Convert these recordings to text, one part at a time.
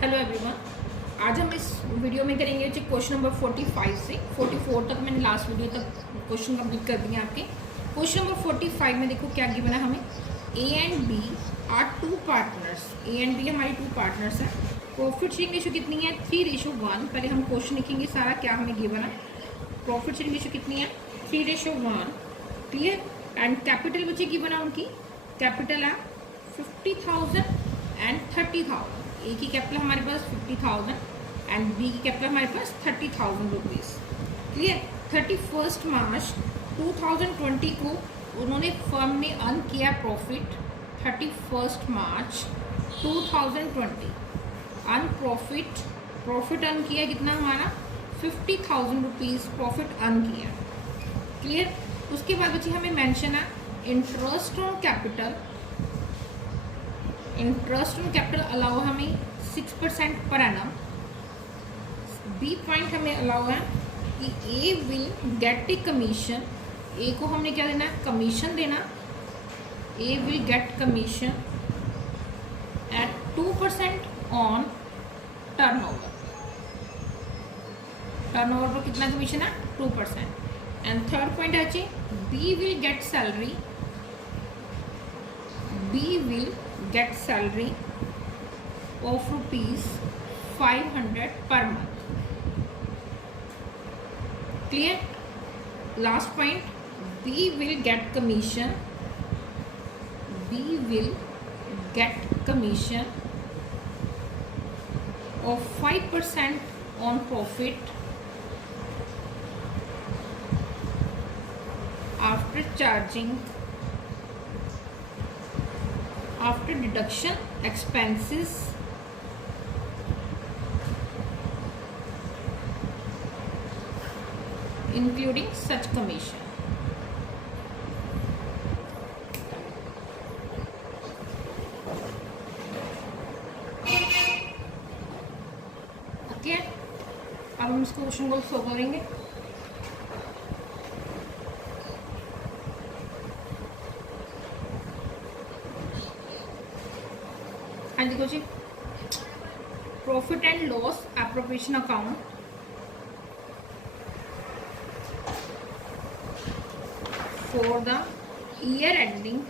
Hello everyone, आज हम इस वीडियो में करेंगे क्वेश्चन नंबर 45 से 44 तक। मैंने लास्ट वीडियो तक क्वेश्चन कंप्लीट कर दिए आपके। क्वेश्चन नंबर 45 में देखो क्या गिवन है हमें। A and B are two partners. A and B हमारी टू पार्टनर्स हैं। प्रॉफिट शेयरिंग रेशो कितनी है? 3:1। पहले हम क्वेश्चन लिखेंगे सारा क्या हमें गिवन है। प्रॉफिट शेयरिंग रेशो कितनी है? 3:1। क्लियर। एंड कैपिटल बच्चे गिवन है उनकी। कैपिटल है 50,000 एंड 30,000। ए की कैपिटल हमारे पास 50,000 एंड बी की कैपिटल हमारे पास 30,000 रुपीज़। क्लियर। 31 मार्च 2020 को उन्होंने फर्म ने अर्न किया प्रॉफिट। 31 मार्च 2020 अर्न प्रॉफिट अर्न किया कितना हमारा? 50,000 रुपीज़ प्रॉफिट अर्न किया। क्लियर। उसके बाद बच्चे हमें मेंशन है interest on capital. Interest on capital allow हमें 6% पर एनम। बी पॉइंट हमें अलाउ है कि A will get a commission. A को हमने क्या देना है? कमीशन देना। A will get commission at 2% on turnover. Turnover पर कितना कमीशन है? 2%। एंड थर्ड पॉइंट है B will get salary. B will get salary of ₹500 per month. Clear. Last point, B will get commission. B will get commission of 5% on profit after deduction expenses including such commission. Okay, अब हम इसको question को solve करेंगे। हाँ देखो जी, profit and loss appropriation account for the year ending.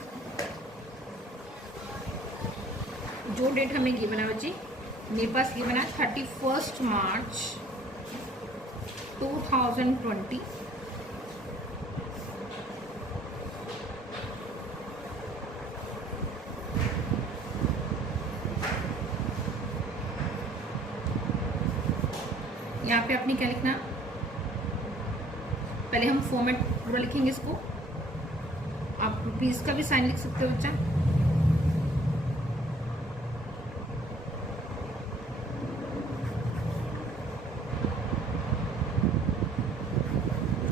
जो date हमें गिवन है बच्चे, मेरे पास गिवन है 31 मार्च 2020। यहाँ पे अपनी क्या लिखना? पहले हम फॉर्मेट पूरा लिखेंगे इसको। आप रुपीज का भी साइन लिख सकते हो बच्चा।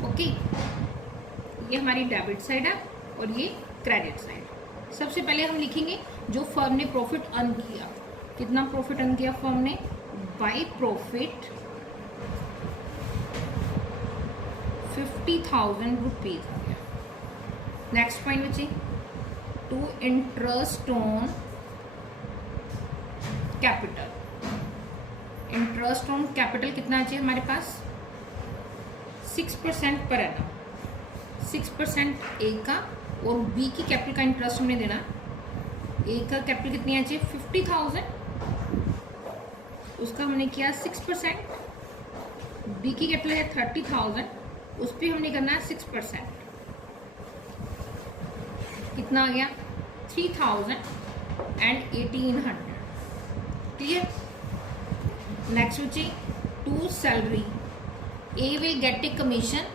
ओके, ये हमारी डेबिट साइड है और ये क्रेडिट साइड। सबसे पहले हम लिखेंगे जो फर्म ने प्रॉफिट अर्न किया। कितना प्रॉफिट अर्न किया फर्म ने? बाय प्रॉफिट 50,000 रुपीज आ गया। नेक्स्ट पॉइंट बच्चे, to interest on capital. Interest on capital कितना चाहिए हमारे पास? 6% पर एनम। 6% ए का और बी की कैपिटल का इंटरेस्ट हमने देना। ए का कैपिटल कितनी आ चाहिए? 50,000। उसका हमने किया 6%। बी की कैपिटल है 30,000, उस पर हमने करना है 6%। कितना आ गया? 3,018। क्लियर। नेक्स्ट बच्चे, to salary. A will get a commission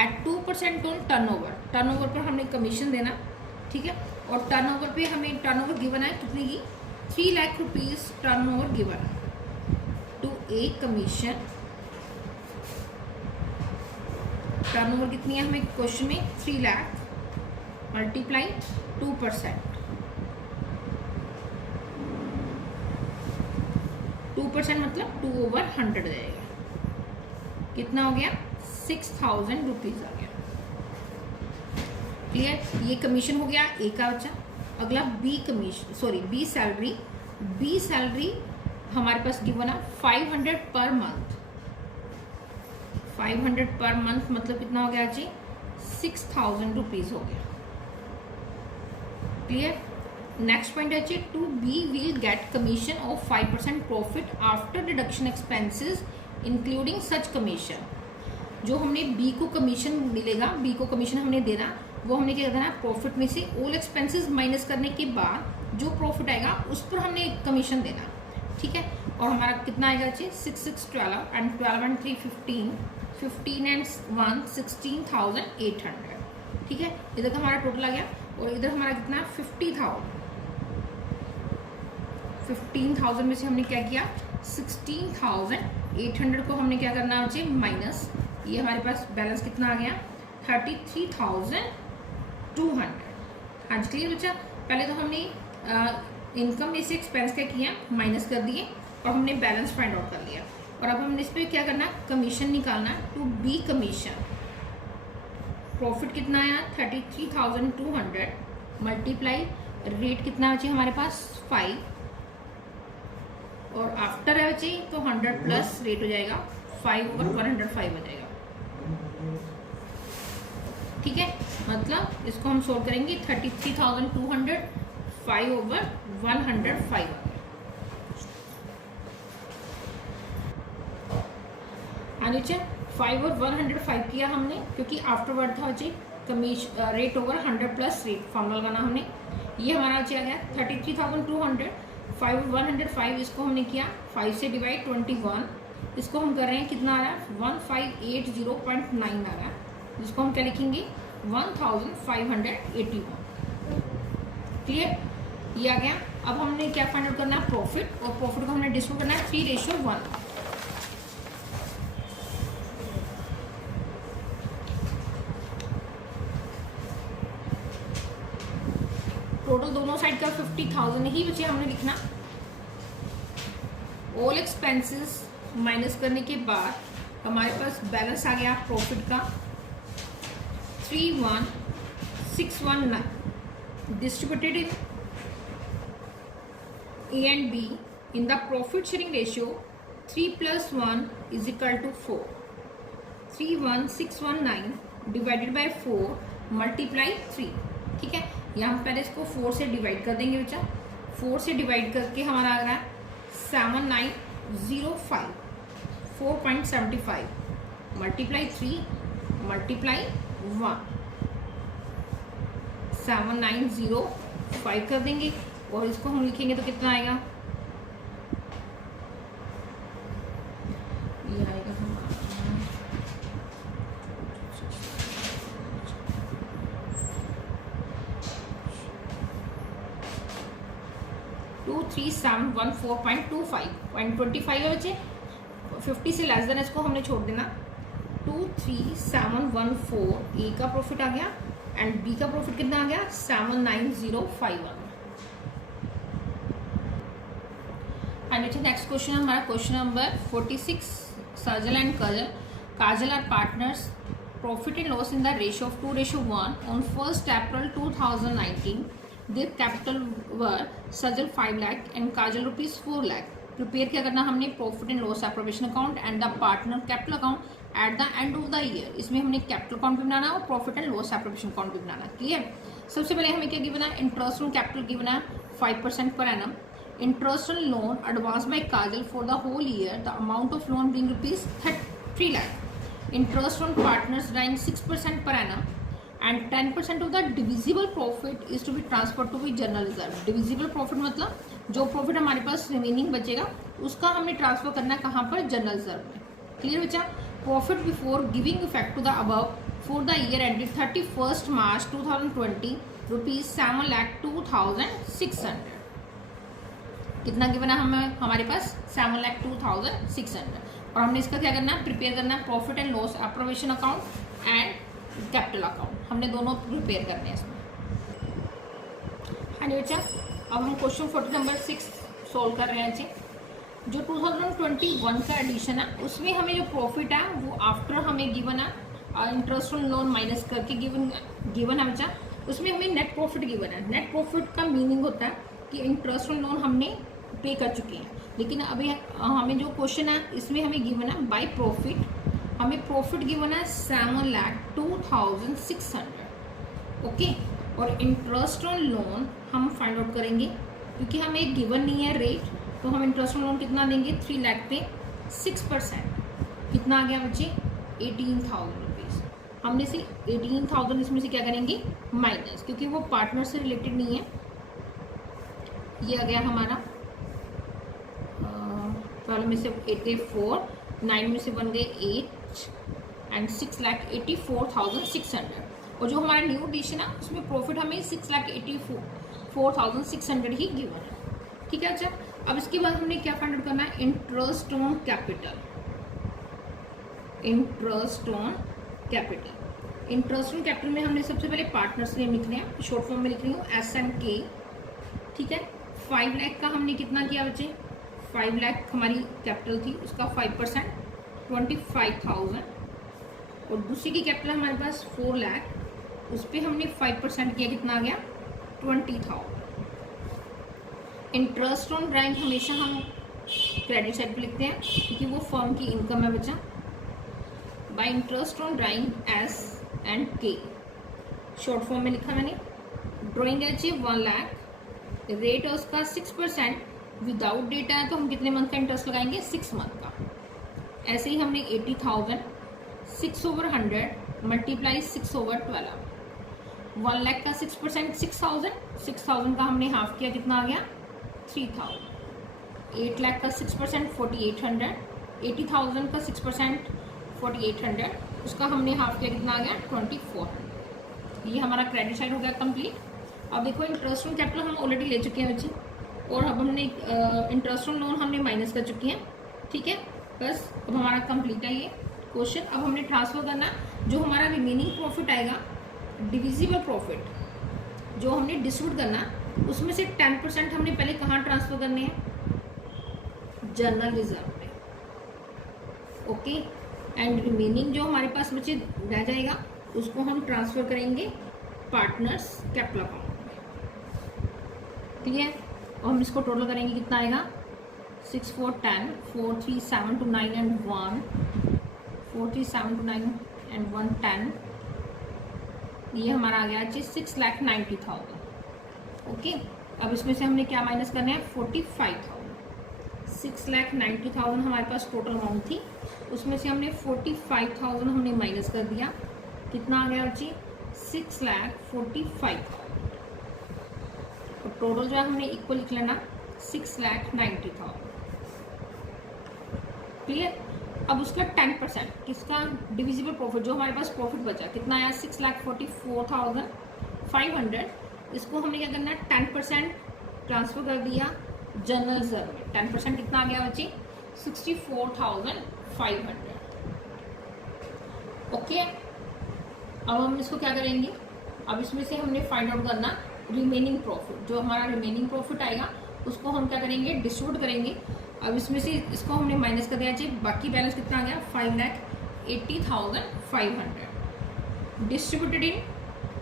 at 2% on turnover. Turnover पर हमने कमीशन देना, ठीक है। और टर्नओवर पे हमें टर्नओवर गिवन है कितनी की? 3 लाख रुपीज टर्नओवर गिवन है। टू ए कमीशन, टर्नओवर कितनी है हमें क्वेश्चन में? 3 लाख मल्टीप्लाई 2%। 2% मतलब 2/100 जाएगा। कितना हो गया? 6,000 रुपीज आ गया। क्लियर। ये कमीशन हो गया ए का बच्चा। अगला B commission, sorry B salary. B salary हमारे पास गिवन है 500 पर मंथ। 500 पर मंथ मतलब कितना हो गया जी, 6000 रुपीज हो गया। क्लियर। नेक्स्ट पॉइंट है जी, two B will get commission of 5% profit after deduction expenses including such commission. जो हमने बी को कमीशन मिलेगा, बी को कमीशन हमने देना, वो हमने क्या करना है, प्रॉफिट में से ऑल एक्सपेंसेस माइनस करने के बाद जो प्रॉफिट आएगा उस पर हमने कमीशन देना। ठीक है। और हमारा कितना आएगा जी, 6 6 12 एंड 12 एंड 3 15, 15 एंड 1 16,800। ठीक है। इधर का हमारा टोटल आ गया और इधर हमारा कितना 50,000। 15,000 में से हमने क्या किया, 16,800 को हमने क्या करना है माइनस। ये हमारे पास बैलेंस कितना आ गया, 33,200। आज क्लियर बच्चा। पहले तो हमने इनकम में से एक्सपेंस क्या किया, माइनस कर दिए और हमने बैलेंस फाइंड आउट कर लिया। और अब हमने इस पर क्या करना, कमीशन निकालना। टू बी कमीशन, प्रॉफिट कितना आया 33,200 मल्टीप्लाई रेट कितना बचे हमारे पास 5 और आफ्टर है बचे तो 100 प्लस रेट हो जाएगा 5 ओवर 105 हो जाएगा। ठीक है। मतलब इसको हम सोल्व करेंगे 33,200 5 ओवर 105। नीचे 5 और 105 किया हमने क्योंकि आफ्टरवर्ड था जी commission rate over 100 plus rate formula लगाना हमने। ये हमारा आ गया 33,200 5 और 105। इसको हमने किया 5 से डिवाइड 21। इसको हम कर रहे हैं कितना आ रहा है 1580.9 आ रहा है, जिसको हम क्या लिखेंगे 1581। क्लियर। ये आ गया। अब हमने क्या फाइंड आउट करना है, प्रॉफिट। और प्रॉफिट को हमने डिस्ट्रीब्यूट करना है 3:1। टोटल दोनों साइड का 50,000 ही बचे हमने लिखना। ऑल एक्सपेंसेस माइनस करने के बाद हमारे पास बैलेंस आ गया प्रॉफिट का 31,619 distributed in A and B in the profit sharing ratio 3 + 1 = 4। 31,619 divided by 4 multiply 3। ठीक है। यहाँ हम पहले इसको 4 से डिवाइड कर देंगे बच्चा। 4 से डिवाइड करके हमारा आ रहा है 7905 4.75 मल्टीप्लाई 3 मल्टीप्लाई 1 7905 कर देंगे और इसको हम लिखेंगे तो कितना आएगा, ये आएगा हमारा 23714.25 है बच्चे। 50 से लेस देन इसको हमने छोड़ देना। 23714 ए का प्रॉफिट आ गया एंड बी का प्रॉफिट कितना आ गया 79051। नेक्स्ट क्वेश्चन हमारा question number 46। Sajal and Kajal are partners. Profit and loss in the ratio of 2:1 on 1 April 2019। Their capital were Sajal 5 lakh and Kajal ₹4 lakh. Prepare क्या करना हमने, profit and loss appropriation account and the partner capital account at the end of the year. इसमें हमने capital account भी बनाना और profit and loss appropriation account भी बनाना। Clear. सबसे पहले हमें क्या गिवन है, इंटरेस्ट ऑन कैपिटल गिवन है 5% per annum. Interest on loan advanced by Kajal for the whole year, the amount of loan being ₹3 lakh. Interest on partners dying 6% per annum and 10% of the divisible profit is to be transferred to be general reserve. Divisible profit मतलब जो profit हमारे पास remaining बचेगा उसका हमने transfer करना है कहाँ पर, जनरल रिजर्व में। क्लियर बच्चा। Profit before giving effect to the above for the year ended 31 March 2020 ₹7,02,600। कितना गिवन है हमें, हमारे पास 7,02,600। और हमने इसका क्या करना है, प्रिपेयर करना है profit and loss appropriation account and capital account. हमने दोनों प्रिपेयर करने हैं इसमें। हाँ जी बच्चा। अब हम क्वेश्चन 40 नंबर 6 सॉल्व कर रहे हैं जी। जो 2021 का एडिशन है उसमें हमें जो प्रॉफिट है वो आफ्टर हमें गिवन है इंटरेस्ट ऑन लोन माइनस करके गिवन है बच्चा। उसमें हमें नेट प्रॉफिट गिवन है। नेट प्रॉफिट का मीनिंग होता है कि इंटरेस्ट ऑन लोन हमने पे कर चुके हैं लेकिन अभी हमें जो क्वेश्चन है इसमें हमें गिवन है बाय प्रॉफिट, हमें प्रॉफिट गिवन है 7,02,600। ओके, और इंटरेस्ट ऑन लोन हम फाइंड आउट करेंगे, क्योंकि हमें एक गिवन नहीं है रेट, तो हम इंटरेस्ट ऑन लोन कितना देंगे 3 लाख पे 6%, कितना आ गया बच्चे 18,000 रुपीज़। हमने से 18,000 इसमें से क्या करेंगे माइनस, क्योंकि वो पार्टनर से रिलेटेड नहीं है। ये आ गया हमारा 12 में से 84, 9 में से बन गए 8 एंड 6,84,600। और जो हमारा न्यू एडिशन है उसमें प्रॉफिट हमें 6,84,600 ही गिवन है। ठीक है, अच्छा अब इसके बाद हमने क्या फाइंड आउट करना है, interest on capital. Interest on capital, interest on capital में हमने सबसे पहले पार्टनर्स नेम लिखने हैं, शॉर्ट फॉर्म में लिख रही हूँ SNK। ठीक है, 5 लाख का हमने कितना किया बच्चे, 5 लाख हमारी कैपिटल थी, उसका 5% 25,000। और दूसरी की कैपिटल हमारे पास 4 लाख, उस पर हमने 5% किया, कितना आ गया 20,000। इंटरेस्ट ऑन ड्राइंग हमेशा हम क्रेडिट साइड पे लिखते हैं, क्योंकि वो फर्म की इनकम है बच्चा। Bye interest on drawing S&K, short form में लिखा मैंने। ड्राइंग है 1 लाख, रेट है उसका 6%, विदाउट डेटा है तो हम कितने मंथ का इंटरेस्ट लगाएंगे 6 मंथ का। ऐसे ही हमने 80,000 6/100 मल्टीप्लाई 6/12, 1 लाख का 6% 6,000 का हमने हाफ किया, कितना आ गया 3,000। 8 लाख का 6% 4,800, 80,000 का 6% 4,800, उसका हमने हाफ किया, कितना आ गया 2,400। ये हमारा क्रेडिट साइड हो गया कंप्लीट। अब देखो इंटरेस्ट ऑन कैपिटल हम ऑलरेडी ले चुके हैं बच्चे, और अब हमने इंटरेस्ट ऑन लोन हमने माइनस कर चुकी हैं। ठीक है, बस अब हमारा कंप्लीट है ये क्वेश्चन। अब हमने ट्रांसफर करना, जो हमारा रिमेनिंग प्रॉफिट आएगा डिविजिबल प्रॉफिट जो हमने डिस्ट्रीब्यूट करना, उसमें से 10% हमने पहले कहाँ ट्रांसफर करने हैं, जनरल रिजर्व में। ओके, एंड रिमेनिंग जो हमारे पास बचे रह जाएगा उसको हम ट्रांसफर करेंगे पार्टनर्स कैपिटल अकाउंट में। ठीक है, और हम इसको टोटल करेंगे, कितना आएगा 6, 4, 10, 4, 3, 7, 2, 9 एंड 1, 4, 3, 7, 2, 9 एंड 1, 10। ये हमारा आ गया 6,90,000। ओके, अब इसमें से हमने क्या माइनस करना है 45,000। 6,90,000 हमारे पास टोटल अमाउंट थी, उसमें से हमने 45,000 हमने माइनस कर दिया, कितना आ गया बच्ची 6,45,000। और टोटल जो है हमने इक्वल लिख लेना 6,90,000। क्लियर। अब उसका 10% किसका डिविजिबल प्रॉफिट, जो हमारे पास प्रॉफिट बचा कितना आया 6,44,500, इसको हमने क्या करना है 10% ट्रांसफर कर दिया जनरल रिजर्व में। 10% कितना आ गया बच्ची 64,500। ओके, अब हम इसको क्या करेंगे, अब इसमें से हमने फाइंड आउट करना रिमेनिंग प्रॉफिट। जो हमारा रिमेनिंग प्रॉफिट आएगा उसको हम क्या करेंगे डिस्ट्रीब्यूट करेंगे। अब इसमें से इसको हमने माइनस कर दिया चाहिए, बाकी बैलेंस कितना आ गया 5,80,500 distributed in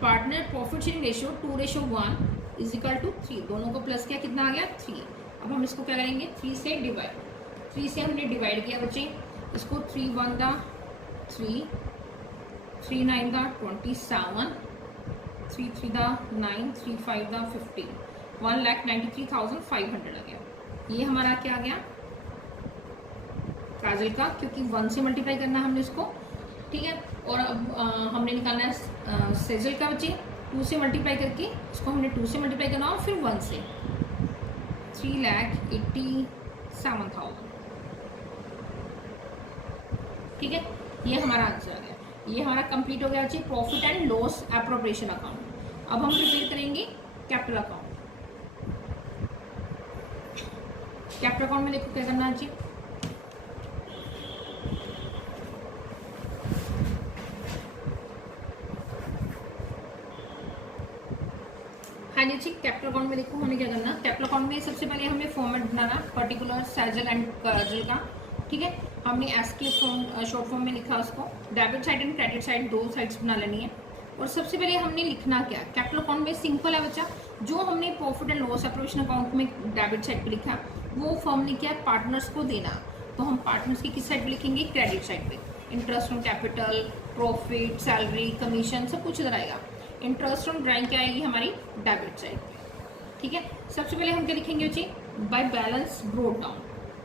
partner profit sharing ratio 2:1 = 3। दोनों को प्लस किया, कितना आ गया 3। अब हम इसको क्या करेंगे 3 से डिवाइड, 3 से हमने डिवाइड किया बच्चे इसको, 3 1 दा 3, 3 9 दा 27, 3 3 दा 9, 3 5 दा 15, 1,93,500 आ गया। ये हमारा क्या आ गया काजल का, क्योंकि 1 से मल्टीप्लाई करना हमने इसको। ठीक है, और अब हमने निकालना है सेजल का बच्चे 2 से मल्टीप्लाई करके, इसको हमने 2 से मल्टीप्लाई करना और फिर 1 से 3,87,000। ठीक है, ये हमारा आंसर आ गया। ये हमारा कंप्लीट हो गया बच्चे profit and loss appropriation account. अब हम प्रिपेयर करेंगे कैपिटल अकाउंट। कैपिटल अकाउंट में देखो क्या करना है जी, हाँ जी। कैपिटल अकाउंट में देखो हमें क्या करना, कैपिटल अकाउंट में सबसे पहले हमें फॉर्मेट बनाना पर्टिकुलर सेजल एंड काजल का। ठीक है, हमने एसके फॉर्म शॉर्ट फॉर्म में लिखा उसको, debit side and credit side दो साइड्स बना लेनी है। और सबसे पहले हमने लिखना क्या, कैपिटल अकाउंट में सिंपल है बच्चा, जो हमने profit and loss appropriation account में डेबिट साइड पे लिखा वो फर्म ने क्या है पार्टनर्स को देना, तो हम पार्टनर्स की किस साइड पे लिखेंगे, क्रेडिट साइड पे। Interest on capital, profit, salary, commission सब कुछ इधर आएगा। इंटरेस्ट ऑन ड्राइंग क्या आएगी हमारी, डेबिट साइड पे। ठीक है, सबसे पहले हम क्या लिखेंगे बच्चे, बाय बैलेंस ब्रोट डाउन,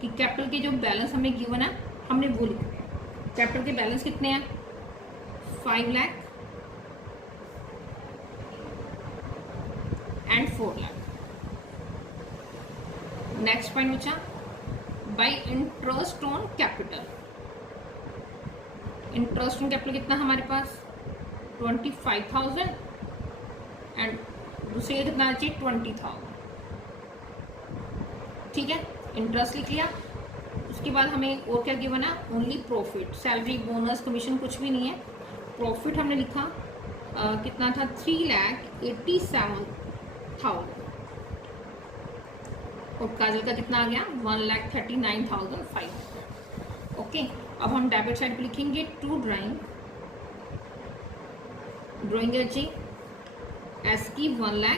कि कैपिटल के जो बैलेंस हमें गिवन है हमने वो लिखना है। कैपिटल के बैलेंस कितने हैं, 5 lakh and 4 lakh. Next point बचा, by interest on capital. Interest on capital कितना हमारे पास 25,000 एंड दूसरे कितना चाहिए 20,000। ठीक है, इंटरेस्ट लिख लिया। उसके बाद हमें और क्या गिवन है, only profit, salary, bonus, commission कुछ भी नहीं है। प्रॉफिट हमने लिखा कितना था 3,87,000 और काजल का कितना आ गया 1,39,500। ओके, अब हम डेबिट साइड पे लिखेंगे टू ड्राइंग, ड्राइंग अच्छी एस की 1 लाख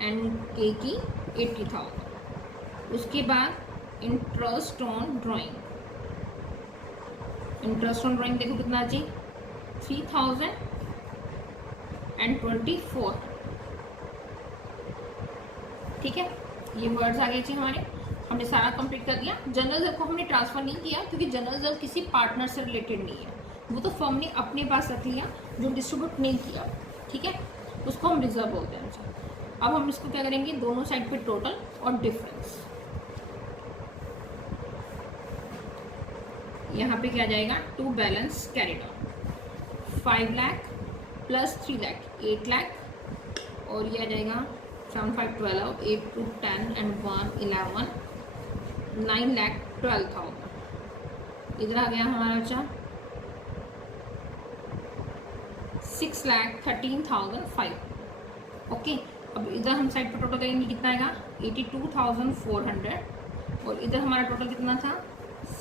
एंड के की 80,000। उसके बाद interest on drawing, interest on drawing देखो कितना जी 3,024। ठीक है, ये वर्ड्स आ गए जी हमारे, हमने सारा कंप्लीट कर दिया। जनरल रिजर्व को हमने ट्रांसफर नहीं किया क्योंकि जनरल रिजर्व किसी पार्टनर से रिलेटेड नहीं है, वो तो फर्म ने अपने पास रख लिया जो डिस्ट्रीब्यूट नहीं किया। ठीक है, उसको हम रिजर्व बोलते हैं। अब हम इसको क्या करेंगे, दोनों साइड पे टोटल और डिफरेंस। यहाँ पे क्या जाएगा, to balance carried on 5 lakh plus 3 lakh 8 lakh और ये आ जाएगा 7 5 12 8 2 10 एंड 1 11 9,12,000। इधर आ गया हमारा बच्चा 6,13,500। ओके, अब इधर हम साइड पर टोटल करेंगे कितना आएगा 82,400 और इधर हमारा टोटल कितना था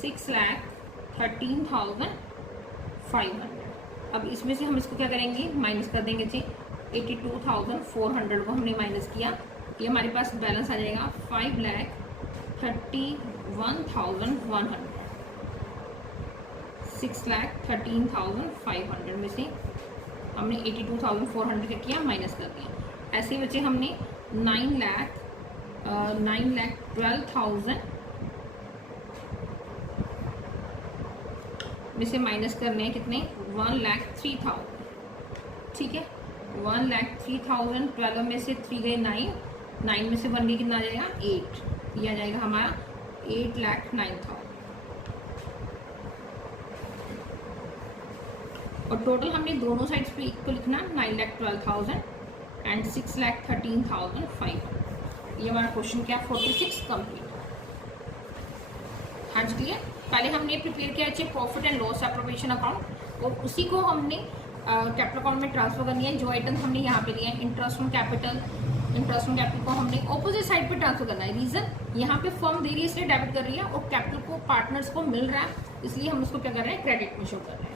6,13,500। अब इसमें से हम इसको क्या करेंगे, माइनस कर देंगे जी। 82,400 को हमने माइनस किया, ये हमारे पास बैलेंस आ जाएगा 5,31,100। 6,13,500 में से हमने 82,400 का किया, माइनस कर दिया। ऐसे ही बचे हमने 9,12,000 में से माइनस करने हैं कितने 1,03,000। ठीक है, 1,03,000, 12 में से 3 गए 9, 9 में से 1 गए कितना आ जाएगा 8, ये आ जाएगा हमारा 8,09,000। और टोटल हमने दोनों साइड्स पे इक्वल लिखना 9,12,000 एंड 6,13,500। ये हमारा क्वेश्चन क्या 46 कंप्लीट। हाँ जी, क्लियर। पहले हमने प्रिपेयर किया है profit and loss appropriation account और उसी को हमने कैपिटल अकाउंट में ट्रांसफर करनी है। जो आइटम हमने यहाँ पे लिए हैं interest on capital, interest on capital को हमने ऑपोजिट साइड पे ट्रांसफर करना है। रीजन यहाँ पे फर्म दे रही है इसलिए डेबिट कर रही है और कैपिटल को पार्टनर्स को मिल रहा है इसलिए हम उसको क्या कर रहे हैं क्रेडिट में शो कर रहे हैं।